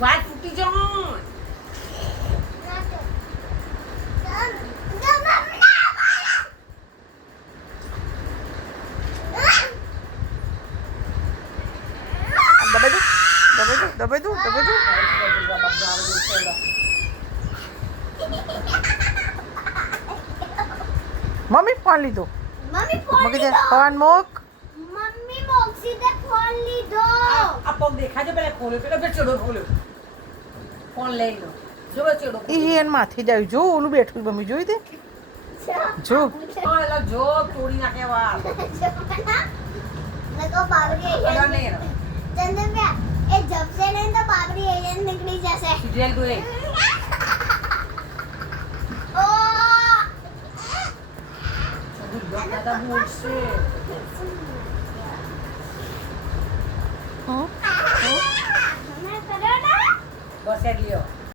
વાત તૂટી જાય દબાઈ દઉં મમ્મી ફોન લીધો ફોન મોક મમ્મી મોક્ષીતે ફોન લીધો આ પગ દેખાજો પેલા ખોલ્યો પેલો ચેડો ખોલ્યો ફોન લઈ લો જો ચેડો એ એન માથે જ આવ્યું જો ઓલું બેઠું મમ્મી જોઈ દે જો એલા જો તોડી નાખે વાર મેં તો બાબરી અલા નહીં ચંદન એ જપસે ને તો બાબરી એજન્ટ નીકળી જશે સિરિયલ ગોએ ઓ દાદા બોલશે મને કરો ના બસ એટલી